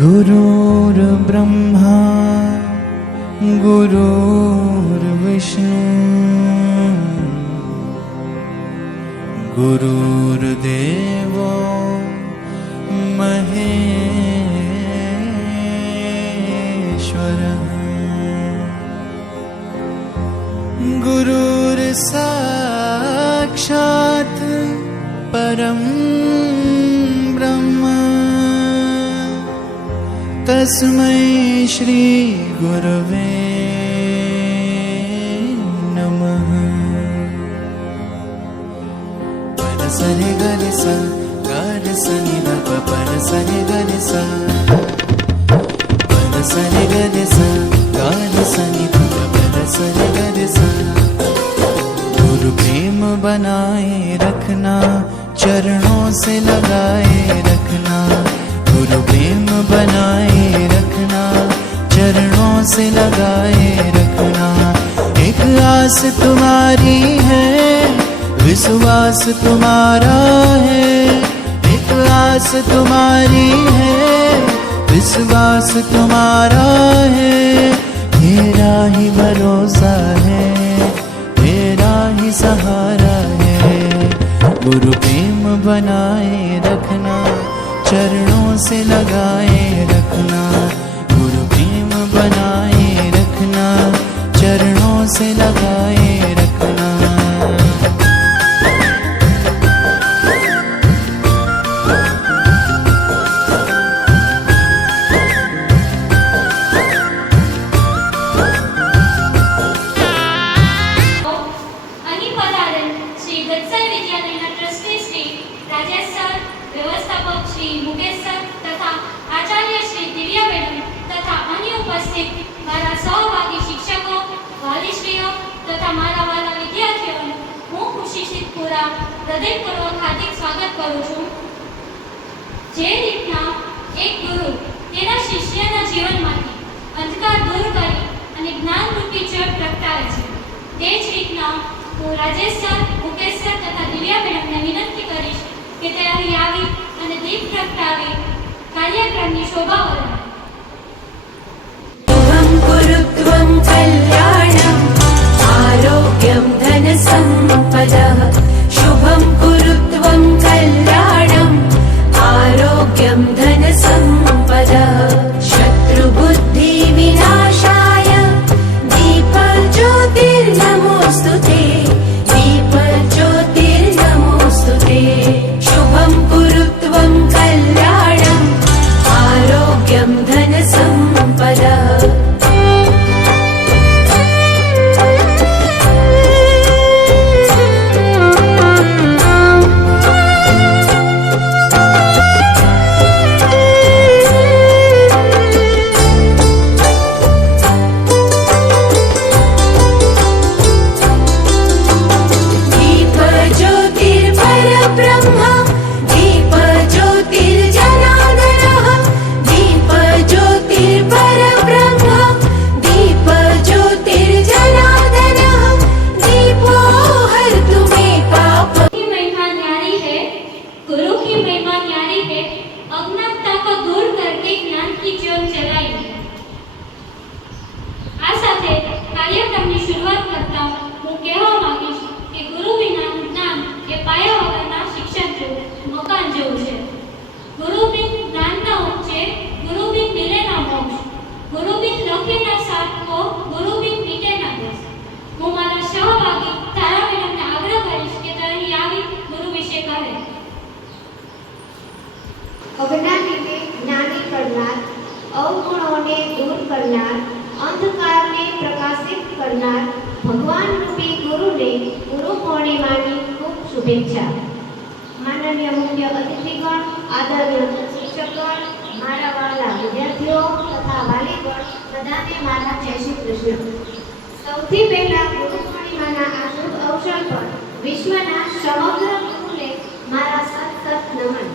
गुरुर्ब्रह्मा गुरुर्विष्णु गुरुर्देवो महेश्वरः गुरुर्साक्षात् परं ब्रह्म तस्मै श्री गुरवे नमः। पद सरे गरे सा गा रे सा नि ध प पद सरे गरे सा पद सरे गरे सा गा रे सा नि ध प पद सरे गरे सा। गुरु प्रेम बनाए रखना चरणों से लगाए रखना, गुरु प्रेम बनाए रखना चरणों से लगाए रखना। एक आस तुम्हारी है विश्वास तुम्हारा है, एक आस तुम्हारी है विश्वास तुम्हारा है। तेरा ही भरोसा है तेरा ही सहारा है। गुरु प्रेम बनाए रखना चरणों से लगाए रखना, गुरु प्रेम बनाए रखना चरणों से लगाए रखना। મારા સહભાગી શિક્ષકો, વાલીશ્રીઓ તથા મારા વાલા વિદ્યાર્થીઓનું હું ખુશીથી પૂરા હૃદયપૂર્વક હાર્દિક સ્વાગત કરું છું। જે રીતના એક ગુરુ તેના શિષ્યના જીવનમાંથી અંધકાર દૂર કરી અને જ્ઞાનરૂપી જ્યોત પ્રગટાવે છે, તે જ રીતના હું રાજેશ સર, મુકેશ સર તથા દિવ્યા મેડમને વિનંતી કરીશ કે તે અહીં આવી અને દીપ પ્રગટાવી કાર્યક્રમની શોભા વધારે। गुरुत्वं कल्याणं आरोग्यं धनसम्पदः। शुभं गुरुत्वं कल्याणं आरोग्यं धनसम्पदः। शत्रुबुद्धिविनाशाय दीपज्योतिर्नमोऽस्तुते, दीपज्योतिर्नमोऽस्तुते। शुभं गुरुत्वं कल्याणं आरोग्यं धनसम्पदः। અજ્ઞાનીને જ્ઞાની કરનાર, અવગુણોને દૂર કરનાર, અંધકારને પ્રકાશિત કરનાર ભગવાન રૂપી ગુરુને ગુરુ પૂર્ણિમાની ખૂબ શુભેચ્છા। માનનીય મુખ્ય અતિથિગણ, આદરણીય શિક્ષકગણ, મારા વાલા વિદ્યાર્થીઓ તથા વાલીગણ બધાને મારા જય શ્રી કૃષ્ણ। સૌથી પહેલા ગુરુ પૂર્ણિમાના આ શુભ અવસર પર વિશ્વના સમગ્ર ગુરુને મારા સત નમન।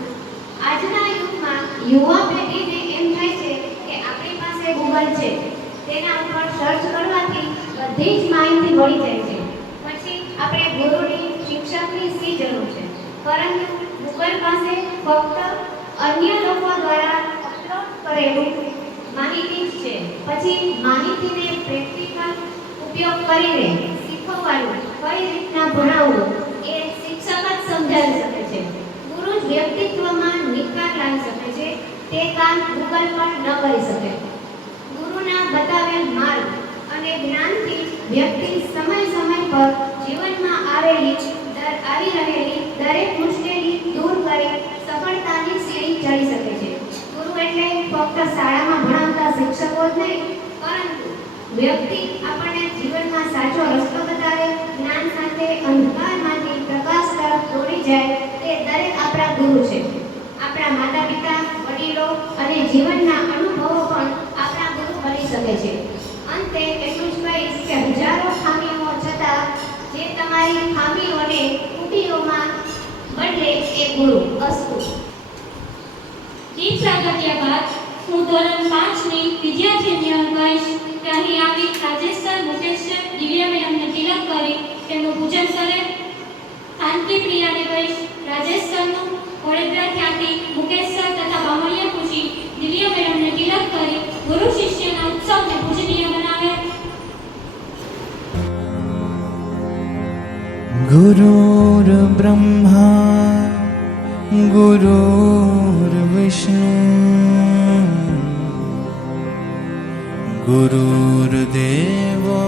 આજના યુગમાં યુવા પેઢીને એમ થાય છે કે આપણી પાસે ગૂગલ છે, તેના ઉપર સર્ચ કરવાથી બધી જ માહિતી મળી જાય છે, પછી આપણે ગુરુની શિક્ષકની શી જરૂર છે। પરંતુ ગૂગલ પાસે ફક્ત અન્ય લોકો દ્વારા અપલોડ કરેલું માહિતી જ છે. પછી માહિતીને પ્રેક્ટિકલ ઉપયોગ કરીને શીખવવાનું, કઈ રીતના ભણાવવું એ શિક્ષક જ સમજાવી શકે છે. ગુરુ જ વ્યક્તિત્વમાં નિખાર લાવી શકે છે. તે કામ ગૂગલ પણ ન કરી શકે. ગુરુના બતાવેલ માર્ગ અને જ્ઞાનથી વ્યક્તિ સમય પર જીવનમાં આવી રહેલી દરેક મુશ્કેલી દૂર કરી સફળતાની સીડી ચડી શકે છે. ગુરુ એટલે ફક્ત શાળામાં ભણાવતા શિક્ષકો જ નહીં, પરંતુ વ્યક્તિ આપણને જીવનમાં સાચો રસ્તો બતાવે, જ્ઞાન સાથે અંધકારમાંથી પ્રકાશ તરફ દોરી જાય તે દરેક આપણા ગુરુ છે. આપણા માતા પિતા, વડીલો અને જીવનના અનુભવો પણ આપણા ગુરુ બની શકે છે. અંતે એટલું જ કહીશ કે હજારો ખામીઓ છતાં જે તમારી ખામીઓને ખૂબીઓમાં બદલે એ ગુરુ. અસ્તુ. ગીત પ્રાગટ્ય બાદ હું ધોરણ 5ની વિદ્યાર્થીનીઓ કહીશ કે અહીં આવી રાજેશ સર, મુકેશ સર, દિવ્યા મેડમને તિલક કરી તેમનું પૂજન કરે. શાંતિ પ્રિયાને કહીશ રાજેશ સરનું વડોદરા ત્યાંથી મુકેશ સર તથા બામણીયા પૂછી દિવ્યા મેડમને તિલક કરી ગુરુ શિષ્યના ઉત્સવને પૂજનીય બનાવે. गुरुर्ब्रह्मा गुरुर्विष्णु गुरुर्देवो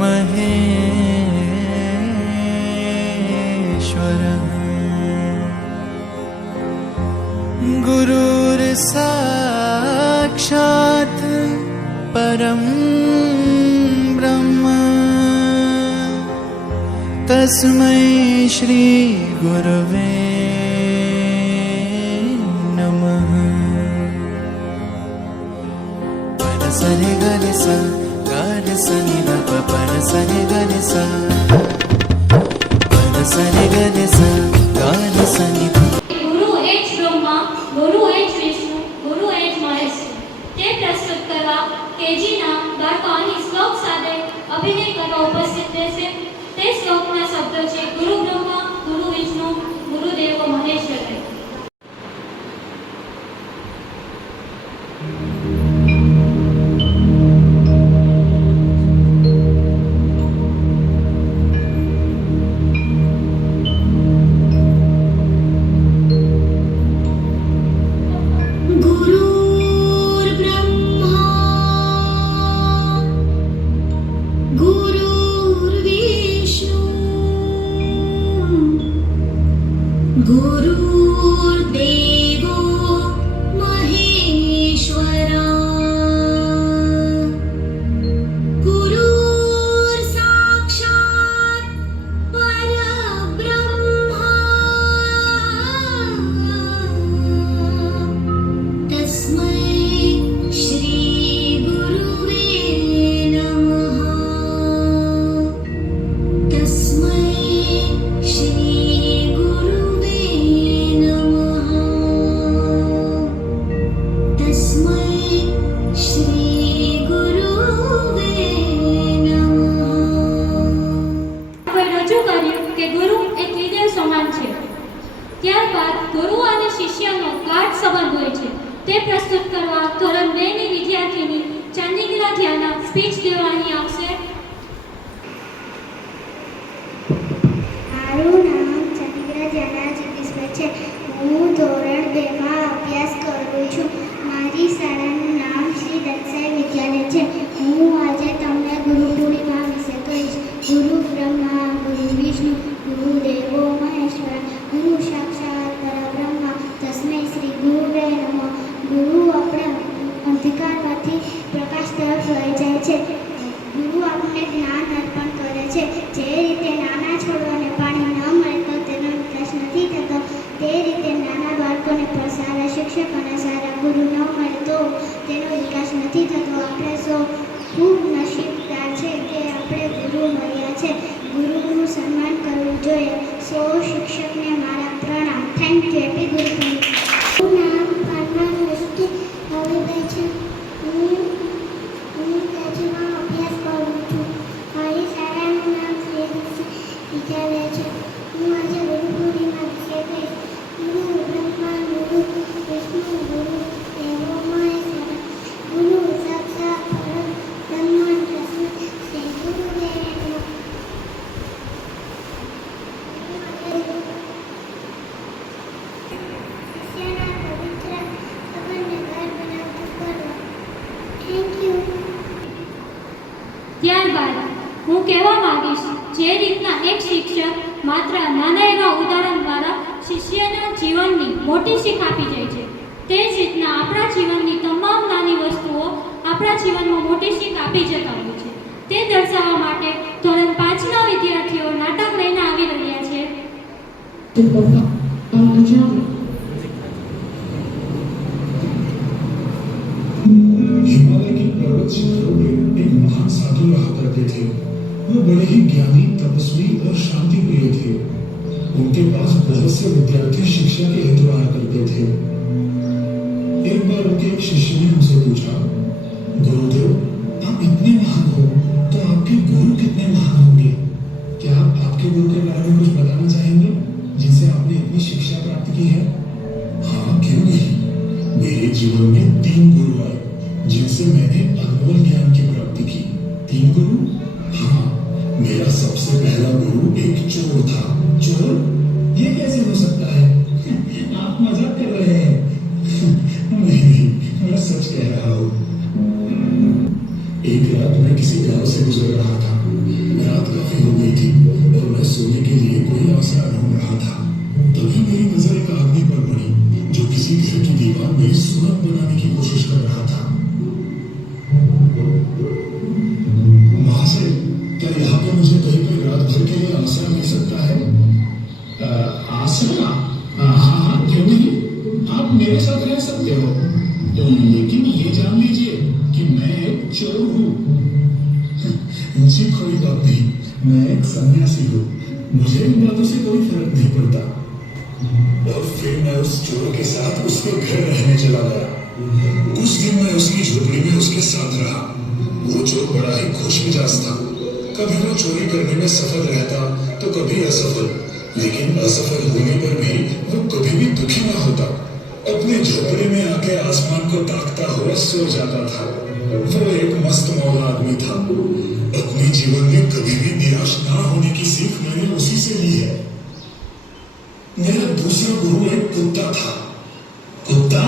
महेश्वरः गुरुर्साक्षात् परं ब्रह्म तस्मै श्री गुरवे नमः. पनसरे गरे सा गारे सनि द प पनसरे गरे सा पनसरे गरे सा गारे सनि द. ગુરુ એ જ બ્રહ્મા, ગુરુ એ જ વિષ્ણુ, ગુરુ એ જ મહેશ તે પ્રસ્તુત કરવા કેજીના બાળકો અહીં શ્લોક સાથે અભિનય કરવા ઉપસ્થિત રહેશે. તે શ્લોકના શબ્દો છે ગુરુ બ્રહ્મા, ગુરુ વિષ્ણુ, ગુરુદેવો મહેશ્વર. गुरुर्ब्रह्मा गुरुर्विष्णु गुरुर्देवो महेश्वरा गुरुर्साक्षात् परब्रह्मा तस्मै श्री गुरुवे नमः. तस्मै श्री गुरुवे नमः. तस्मै श्री गुरुवे नमः. કોઈ રજૂ કર્યું કે ગુરુ એ ત્રિદેવ સમાન છે. ત્યારબાદ ગુરુ અને શિષ્યનો ગાઢ સંબંધ હોય છે. તે પ્રસ્તુત કરવા ધોરણ 2ની વિદ્યાર્થીની ચંદિગ્રા ધ્યાના સ્પીચ દેવા અહીં આવશે. મારું નામ ચંદ્રિકા ધ્યાના જગદીશભાઈ છે. હું ધોરણ 2માં અભ્યાસ કરું છું. મારી શાળાનું નામ શ્રી દત્તસાઈ વિદ્યાલય છે. હું આજે તમને ગુરુ પૂર્ણિમા વિશે કહીશ. ગુરુ બ્રહ્મા ગુરુ વિષ્ણુ ગુરુદેવો મહેશ્વર ગુરુ સાક્ષાત પરબ્રહ્મ તસ્મૈ શ્રી ગુરુવે નમઃ. ગુરુ આપણે અંધકારમાંથી પ્રકાશ તરફ લઈ જાય છે. ગુરુ આપણને જ્ઞાન અર્પણ કરે છે. જે રીતે નાના છોડવાને પાણી ન મળે તો તેનો વિકાસ નથી થતો, તે રીતે નાના બાળકોને પણ સારા શિક્ષક અને સારા ગુરુ ન મળે તો તેનો વિકાસ નથી થતો. આપણે સૌ ખૂબ નસીબદાર છે કે આપણે ગુરુ મળ્યા છે. ગુરુનું સન્માન કરવું જોઈએ. સૌ શિક્ષકને મારા પ્રણામ. Thank you. Happy Guru Purnima. મારું નામ પાનના દ્રષ્ટિ હવીભાઈ છે. હું કેજીમાં અભ્યાસ કરું છું. મારી શાળાનું નામ શ્રી વિદ્યાલય છે. હું આજે ગુરુ પૂર્ણિમા વિશે કહીશ. ગુરુ બ્રહ્મા ગુરુ વિષ્ણુ ગુરુ જીવનની મોટી શીખ આપી જાય છે. તે જ રીતના આપણા જીવનની તમામ નાની વસ્તુઓ આપણા જીવનમાં મોટી શીખ આપી જતા હોય છે. તે દર્શાવવા માટે ધોરણ 5ના વિદ્યાર્થીઓ નાટક લઈને આવી રહ્યા છે. हिमालय के पर्वत शिखरों में एक महान साधु रहा करते थे। वो बड़े ही ज्ञानी, तपस्वी और शांति प्रिय थे। उनके पास बहुत से विद्यार्थी शिक्षा के हेतु आया करते थे। एक बार उनके एक शिष्य ने उनसे पूछा, गुरुदेव, आप इतने महान हो तो आपके गुरु कितने महान होंगे? क्या आप आपके गुरु के बारे में कुछ बताना चाहेंगे, जिनसे आपने इतनी शिक्षा प्राप्त की है? हाँ, क्यों नहीं। मेरे जीवन में 3 गुरु आए जिनसे मैंने अनमोल ज्ञान की प्राप्ति की। 3 गुरु? हाँ, मेरा सबसे पहला गुरु एक चोर था। चोर? ये कैसे हो सकता है? आप मजाक कर रहे हैं। नहीं, मैं सच कह रहा हूँ। एक रात मैं किसी गांव से गुजर रहा था। रात काफी हो गई थी और मैं सोने के लिए कोई आसरा ढूंढ रहा था। तभी मेरी नजर एक आदमी पर पड़ी जो किसी घर की दीवार में सुरंग बनाने की कोशिश कर रहा था। महाशय, क्या यहाँ पे मुझे कहीं पर रात भर के लिए आसरा मिल सकता है? आसरा? हाँ, क्यों नहीं। आप मेरे साथ रह सकते हो, लेकिन ये जान लीजिए कि मैं एक चोर हूँ। जी कोई बात नहीं, मैं एक सन्यासी हूँ, मुझे इन बातों से कोई फर्क नहीं पड़ता। और फिर मैं उस चोर के साथ उसके घर रहने चला गया। कुछ दिन मैं उसकी झोपड़ी में उसके साथ रहा। वो चोर बड़ा ही खुश मिजाज था। कभी वो चोरी करने में सफल रहता तो कभी असफल, लेकिन असफल होने पर भी वो कभी भी दुखी ना होता। अपने झोपड़ी में आके आसमान को ताकता हुआ सो जाता था। वो एक मस्त मौला आदमी था। अपने जीवन में कभी भी निराश ना होने की सीख मैंने उसी से ली है। मेरा दूसरा गुरु एक कुत्ता था। कुत्ता?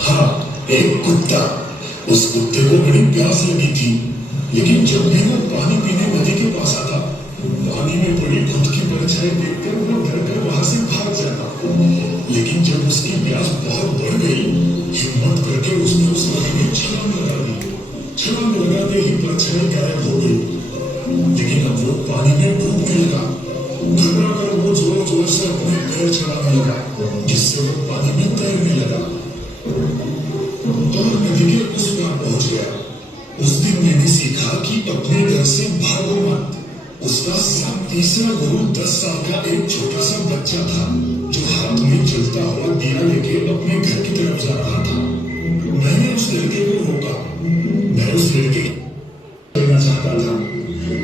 हाँ, एक कुत्ता। उस कुत्ते को बड़ी प्यास लगी थी, लेकिन जब भी वो पानी पीने नदी के पास आता, पानी में पड़ी खुद की परछाई देखकर वो डरकर वहां से भाग जाता। लेकिन जब उसकी प्यास बहुत बढ़ गई, हिम्मत करके उसने उस नदी में छलांग लगा दी। छलांग लगाते ही परछाई गायब हो गई। लेकिन अब वो पानी में डूबने लगा। घबरा कर वो जोर जोर से अपने पैर चलाने लगा, जिससे वो पानी में तैरने लगा और नदी के उस पार पहुंच गया। उस दिन मैंने सीखा कि अपने डर से भागो मत। उसका तीसरा गुरु 10 साल का एक छोटा सा बच्चा था, जो हाथ में जलता हुआ दिया लेके अपने घर की तरफ जा रहा था। मैंने उस लड़के को रोका। मैं उस लड़के करना चाहता था।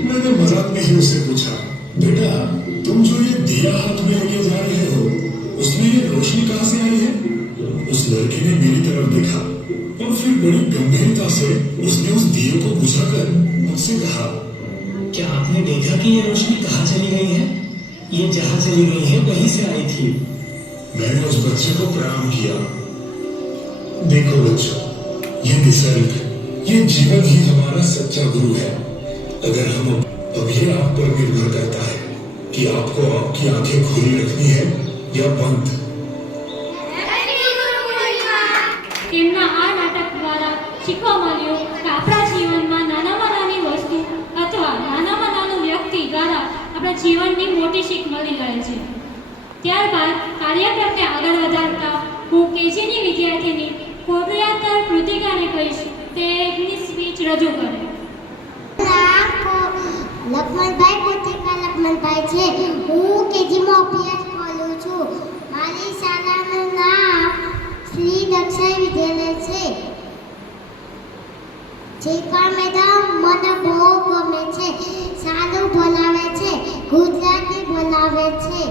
मैंने मजाक में ही उससे पूछा, बेटा, तुम जो ये दिया हाथ में लेके जा रहे हो, उसमें ये रोशनी कहाँ से आई है? उस लड़के ने मेरी तरफ देखा और फिर बड़ी गंभीरता से उसने उस दिए को बुझाकर मुझसे कहा, क्या आपने देखा कि ये रोशनी कहाँ चली गई है? ये जहाँ चली गई है वहीं से आई थी। मैंने उस बच्चे को प्रणाम किया। देखो बच्चों, ये निसर्ग, ये जीवन ही हमारा सच्चा गुरु है। अगर हम अब ये आप पर निर्भर करता है कि आपको आपकी आंखें खुली रखनी है या बंद। તેમના આ નાટક દ્વારા શીખવા મળ્યું કે આપણા જીવનમાં નાનામાં નાની વસ્તુ અથવા નાનામાં નાનું વ્યક્તિ દ્વારા આપણા જીવનની મોટી શીખ મળી રહે છે. ત્યારબાદ કાર્યક્રમને આગળ વધારતા હું કેજીની વિદ્યાર્થીની કોરિયાકર કૃતિકાને કહીશ તે એમની સ્પીચ રજૂ કરે. લક્ષ્મણભાઈ કોતિકા લક્ષ્મણભાઈ છે. હું કેજીમાં અભ્યાસ કરું છું. મારી શાળાનું નામ શ્રી દક્ષાઈ વિદ્યાલય છે. શિલ્પા મેડમ મને બહુ ગમે છે. સારું ભણાવે છે, ગુજરાતી ભણાવે છે.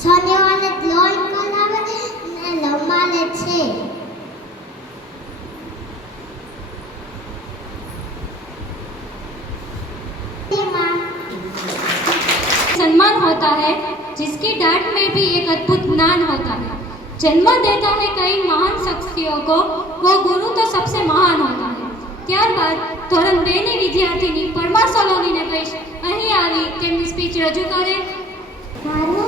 શનિવારે ડ્રોઈંગ કરાવે અને રમાડે છે. सम्मान होता है जिसकी डांट में भी एक अद्भुत ज्ञान होता है. जन्म देता है कई महान शख्सियों को, वो गुरु तो सबसे महान होता है. ત્યારબાદ ધોરણ 2ની વિદ્યાર્થીની પરમાર સોલોનીને કહીશ અહીં આવી તેમની સ્પીચ રજૂ કરે. મારું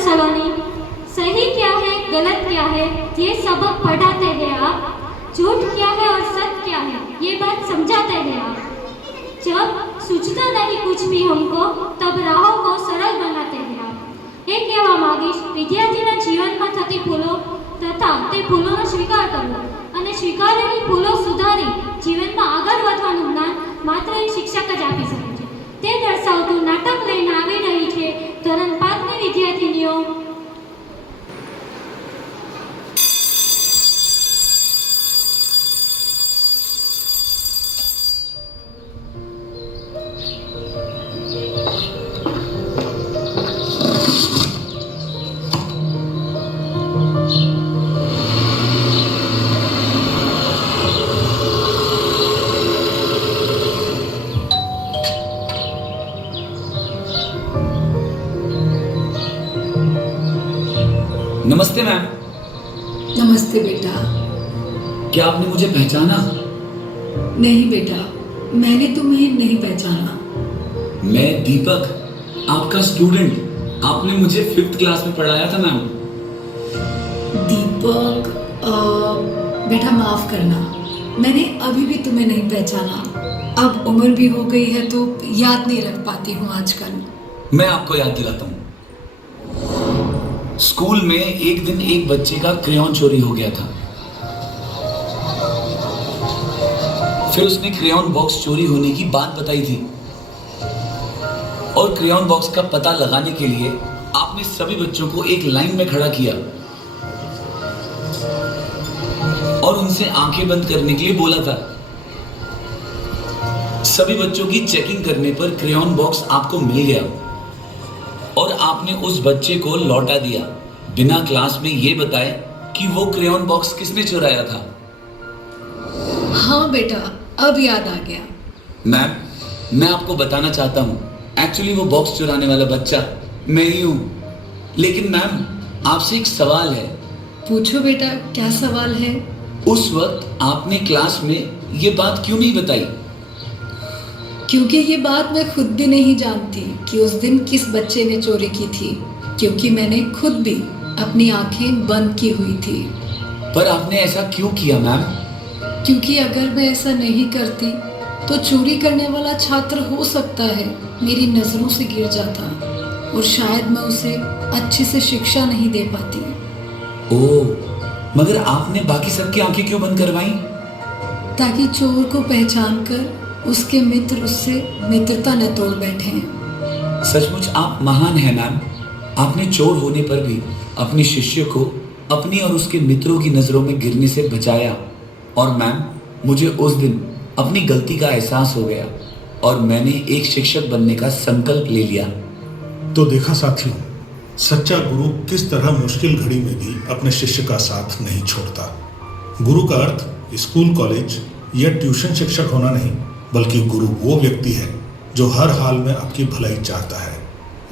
सलोनी, सही क्या है गलत क्या है ये सबक पढ़ाते हैं आप, झूठ क्या है और सच क्या है ये बात समझाते हैं आप। जब सूझता नहीं कुछ भी हमको तब राहों को सरल बनाते हैं आप। एक कહેવા માંગીશ, વિદ્યાર્થીના જીવનમાં થતી ભૂલો તથા તે ભૂલોનો સ્વીકાર કરવો અને સ્વીકારેલી ભૂલો સુધારી જીવનમાં આગળ વધવાનું જ્ઞાન માત્ર એક શિક્ષક જ આપી શકે છે, તે દર્શાવતું નાટક લઈને આવી રહી છે ધોરણ 5ની વિદ્યાર્થીનીઓ। नमस्ते मैम। नमस्ते बेटा। क्या आपने मुझे पहचाना? नहीं बेटा, मैंने तुम्हें नहीं पहचाना। मैं दीपक, आपका स्टूडेंट। आपने मुझे 5th क्लास में पढ़ाया था मैम। दीपक, बेटा माफ करना, मैंने अभी भी तुम्हें नहीं पहचाना। अब उम्र भी हो गई है तो याद नहीं रख पाती हूँ आजकल। मैं आपको याद दिलाता हूँ। स्कूल में एक दिन एक बच्चे का क्रेयॉन चोरी हो गया था। फिर उसने क्रेयॉन बॉक्स चोरी होने की बात बताई थी और क्रेयॉन बॉक्स का पता लगाने के लिए आपने सभी बच्चों को एक लाइन में खड़ा किया और उनसे आंखें बंद करने के लिए बोला था। सभी बच्चों की चेकिंग करने पर क्रेयॉन बॉक्स आपको मिल गया और आपने उस बच्चे को लौटा दिया बिना क्लास में ये बताए कि वो क्रेयॉन बॉक्स किसने चुराया था। हाँ बेटा, अब याद आ गया। मैम, मैं आपको बताना चाहता हूँ, एक्चुअली वो बॉक्स चुराने वाला बच्चा मैं ही हूँ। लेकिन मैम, आपसे एक सवाल है। पूछो बेटा, क्या सवाल है? उस वक्त आपने क्लास में ये बात क्यों नहीं बताई? क्योंकि ये बात मैं खुद भी नहीं जानती कि उस दिन किस बच्चे ने चोरी की थी, क्योंकि मैंने खुद भी अपनी आंखें बंद की हुई थी। पर आपने ऐसा क्यों किया मैम? क्योंकि अगर मैं ऐसा नहीं करती तो चोरी करने वाला छात्र हो सकता है मेरी नज़रों से गिर जाता और शायद मैं उसे अच्छे से शिक्षा नहीं दे पाती। ओह, मगर आपने बाकी सबकी आंखें क्यों बंद करवाई? ताकि चोर को पहचान कर उसके मित्र उससे मित्रता न तोड़ बैठे। सचमुच आप महान हैं मैम। आपने चोर होने पर भी अपने शिष्य को अपनी और उसके मित्रों की नज़रों में गिरने से बचाया। और मैम, मुझे उस दिन अपनी गलती का एहसास हो गया और मैंने एक शिक्षक बनने का संकल्प ले लिया। तो देखा साथियों, सच्चा गुरु किस तरह मुश्किल घड़ी में भी अपने शिष्य का साथ नहीं छोड़ता। गुरु का अर्थ स्कूल, कॉलेज या ट्यूशन शिक्षक होना नहीं, बल्कि गुरु वो व्यक्ति है जो हर हाल में आपकी भलाई चाहता है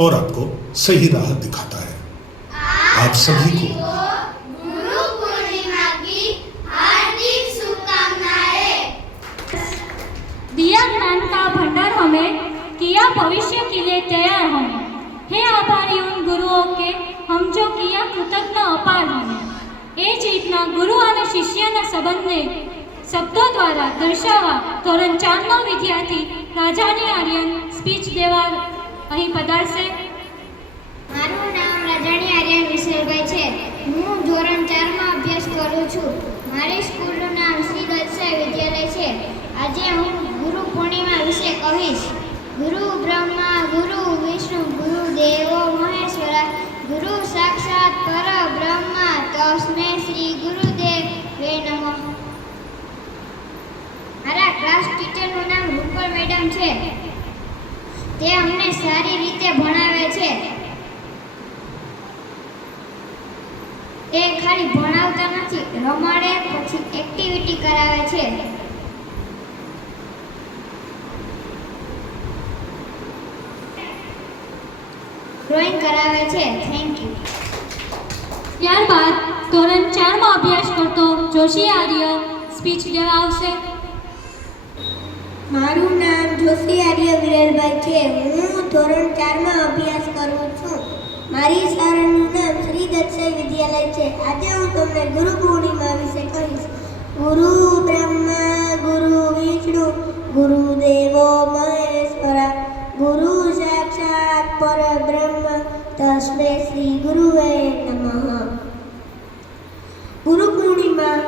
और आपको सही राह दिखाता है। आप सभी को गुरु पूर्णिमा की हार्दिक शुभकामनाएं। दिया ज्ञान का भंडार हमें, किया भविष्य के लिए तैयार हमें। हे आभारी उन गुरुओं के हम जो किया कृतज्ञ अपार हमें। એ જ રીતના ગુરુ અને શિષ્યના સંબંધને શબ્દો દ્વારા દર્શાવવા ધોરણ 4નો વિદ્યાર્થી રાજાની આર્યન સ્પીચ દેવા અહીં પધારશે। મારું નામ રાજાણી આર્યન વિશેલભાઈ છે। હું ધોરણ 4માં અભ્યાસ કરું છું। મારી સ્કૂલનું નામ શ્રી દલસાઈ વિદ્યાલય છે। આજે હું ગુરુ પૂર્ણિમા વિશે કહીશ। ગુરુ બ્રહ્મા ગુરુ વિષ્ણુ ગુરુ દેવો મહેશ્વરા ગુરુ સાક્ષાત પરબ્રહ્મા તસ્मै શ્રી ગુરુદેવે નમઃ। મારા ક્લાસ ટીચરનું નામ રૂપલ મેડમ છે। તે અમને સારી રીતે ભણાવે છે। તે ખાલી ભણાવતા નથી, રમાડે પછી એક્ટિવિટી કરાવે છે। ડ્રોઈંગ કરાવે છે। Thank you. ત્યારબાદ ધોરણ 4માં અભ્યાસ કરતો જોશી આર્ય સ્પીચ દેવા આવશે। મારું નામ જોશી આર્ય વિરલભાઈ છે। હું ધોરણ 4માં અભ્યાસ કરું છું। મારી શાળાનું નામ શ્રી દત્તસાઈ વિદ્યાલય છે. આજે હું તમને ગુરુ પૂર્ણિમા વિશે કહીશ. ગુરુ બ્રહ્મા ગુરુ વિષ્ણુ ગુરુ દેવો મહેશ્વરા ગુરુ સાક્ષાત પરબ્રહ્મ તસ્મે શ્રી ગુરુવે નમઃ. ગુરુ પૂર્ણિમા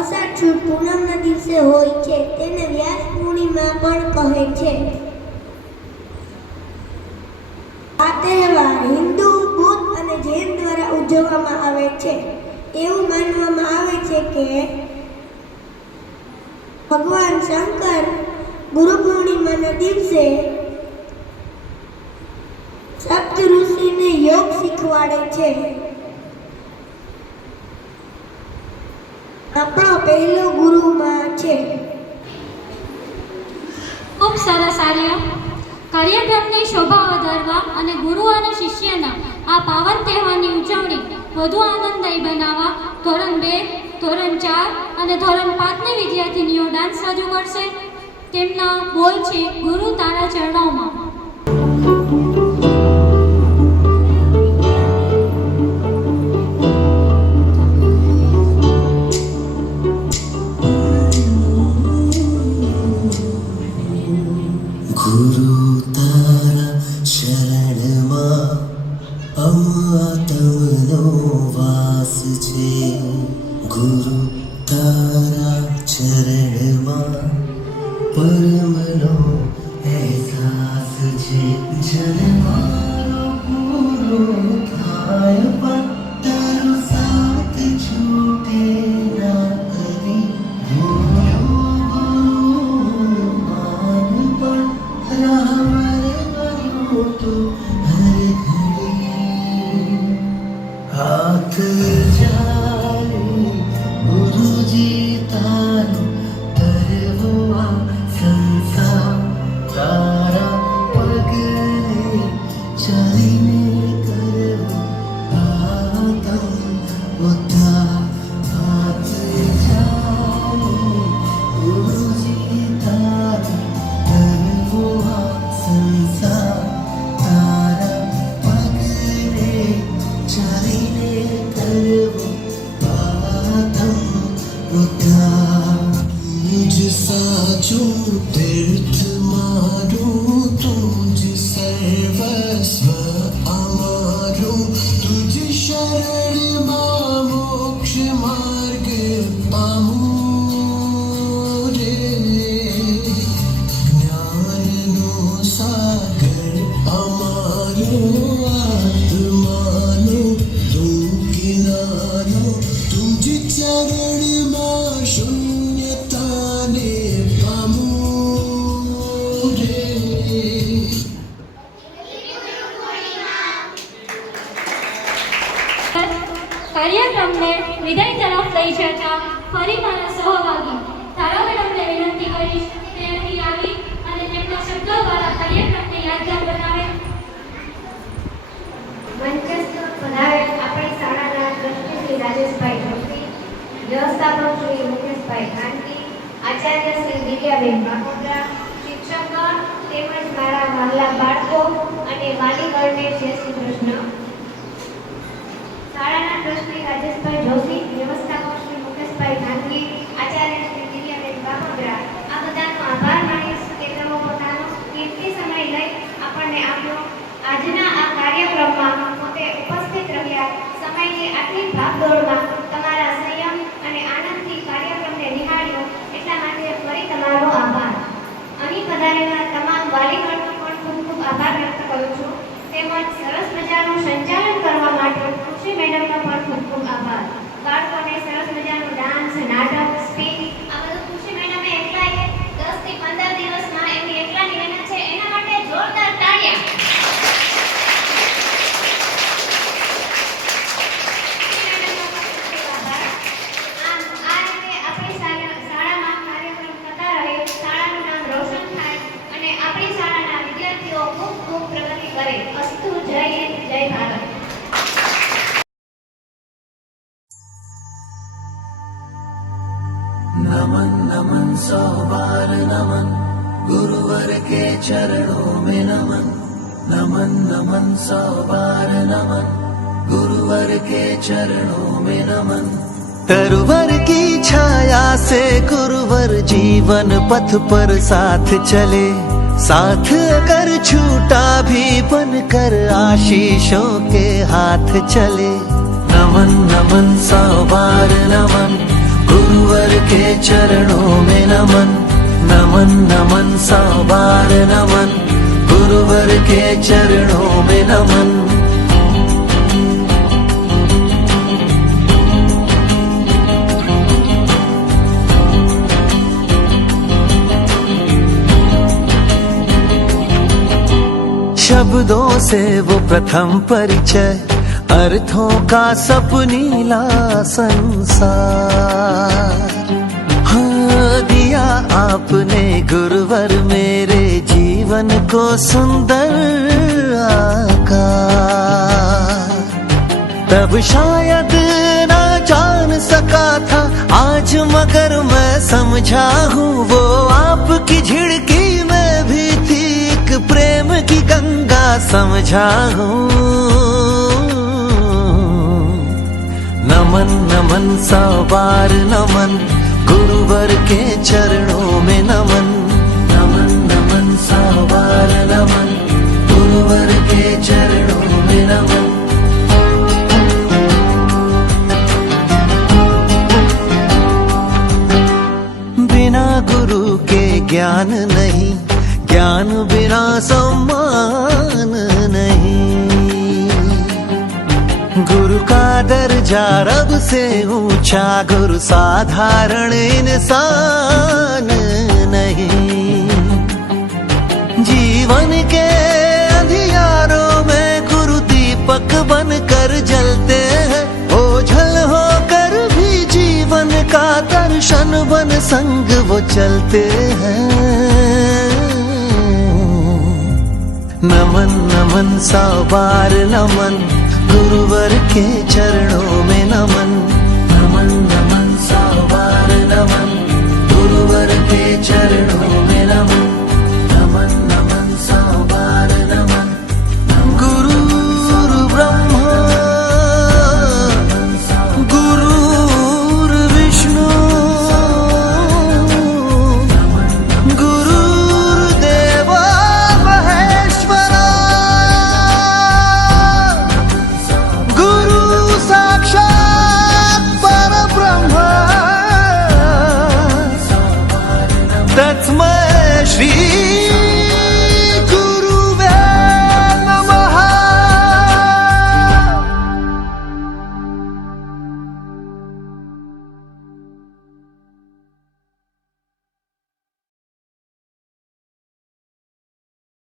અષાઢ સુદ પૂનમના દિવસે હોય છે. તેને વ્યાસ પૂર્ણિમા પણ કહે છે. આ તહેવાર હિન્દુ, બુદ્ધ અને જૈન દ્વારા ઉજવવામાં આવે છે. એવું માનવામાં આવે છે કે ભગવાન શંકર ગુરુ પૂર્ણિમાના દિવસે સપ્ત ઋષિને યોગ શીખવાડે છે. આપણો પહેલો ગુરુમાં છે. ખૂબ સરસ આર્ય. કાર્યક્રમની શોભા વધારવા અને ગુરુ અને શિષ્યના આ પાવન તહેવારની ઉજવણી વધુ આનંદદાયી બનાવવા ધોરણ 2, ધોરણ 4 અને ધોરણ 5ની વિદ્યાર્થીનીઓ ડાન્સ રજૂ કરશે. તેમના બોલ છે ગુરુ તારા ચરણોમાં. ગુરુ તારા શરણમાં અમાતમનો વાસ છે. ગુરુ તારા ચરણમાં પરમનો અહેસાસ છે. જન્મારો પૂરો થાય પણ તારો સાથ છૂટે ના કરી. हाथ जाए गुरुजी तारो तरवा संसार तारा पगले चलीने करवा आतम उद्धार. हाथ जाए गुरुजी तारो तरवा संसार तारा पगले चलीने करवो आतम उद्धार. मुझ साचूं तीर्थ मारूं तुझ सर्वस्व अमारूं. तुझ शरण मां मोक्ष मार्ग पामूं रे. ज्ञाननो सागर अमारो आत्मानो તું કિનારો. તુજ ચરણમાં શૂન્યતાને પામું રે. કાર્યક્રમને વિદાય તરફ લઈ જતા ફરી મારા સહભાગી તારા મેડમને વિનંતી કરીશ તે અહીં આવી અને તેમના શબ્દો દ્વારા કાર્યક્રમને યાદગાર બનાવે. મંચસ્થ પધારેલ આપણી શાળાના ટ્રસ્ટી શ્રી રાજેશભાઈ જોશી, વ્યવસ્થાપક શ્રી મુકેશભાઈ ગાંધી, આચાર્ય શ્રી દિવ્યાબેન બાકોદરા, શિક્ષકગણ તેમજ મારા વહાલા બાળકો અને વાલીગણને જય શ્રી કૃષ્ણ. શાળાના ટ્રસ્ટી રાજેશભાઈ જોશી, વ્યવસ્થાપક શ્રી મુકેશભાઈ ગાંધી, આચાર્ય શ્રી દિવ્યાબેન બાકોદરા, આ બધાનો આભાર માનીશ કે તેઓ પોતાનો કિંમતી સમય લઈ આપણને આપ્યો. આજના આ કાર્યક્રમમાં પોતે ઉપસ્થિત રહ્યા. સમયની આટલી ભાગદોડમાં તમારા સંયમ અને આનંદથી કાર્યક્રમને નિહાળ્યો એટલા માટે ફરી તમારો આભાર. અહીં પધારેલા તમામ વાલીગણનો પણ ખૂબ ખૂબ આભાર વ્યક્ત કરું છું. તેમજ સરસ મજાનું સંચાલન કરવા માટે ખુશી મેડમનો પણ ખૂબ ખૂબ આભાર. બાળકોને સરસ મજાનું ડાન્સ, નાટક, સ્પીચ આ બધું ખુશી મેડમે એકલાએ 10 થી 15 દિવસમાં એમની એકલાની મહેનત છે. એના માટે જોરદાર તાળીયા. અસ્તુ. જય હિન્દ, જય ભારત. नमन नमन 100 बार नमन गुरुवर के चरणों में नमन. नमन नमन सौ बार नमन गुरुवर के चरणों में नमन। तरुवर की छाया से गुरुवर जीवन पथ पर साथ चले, साथ अगर छूटा भी बनकर आशीषों के हाथ चले। नमन नमन सौ बार नमन गुरुवर के चरणों में नमन। नमन नमन सौ बार नमन गुरुवर के चरणों में नमन। शब्दों से वो प्रथम परिचय, अर्थों का सपनीला संसार। हाँ, दिया आपने गुरुवर मेरे जीवन को सुंदर आकार। तब शायद ना जान सका था आज, मगर मैं समझा हूँ वो आपकी झिड़की में भी थी एक प्रेम की गंगा समझा हूँ। नमन नमन सौ बार नमन गुरुवर के चरणों में नमन। नमन नमन सौ बार नमन गुरुवर के चरणों में नमन। बिना गुरु के ज्ञान नहीं, ज्ञान बिना सम्मान नहीं। गुरु का दर्जा रब से ऊंचा, गुरु साधारण इंसान नहीं। जीवन के अंधियारों में गुरु दीपक बनकर जलते हैं, ओझल होकर भी जीवन का दर्शन बन संग वो चलते हैं। नमन नमन सौ बार नमन गुरुवर के चरण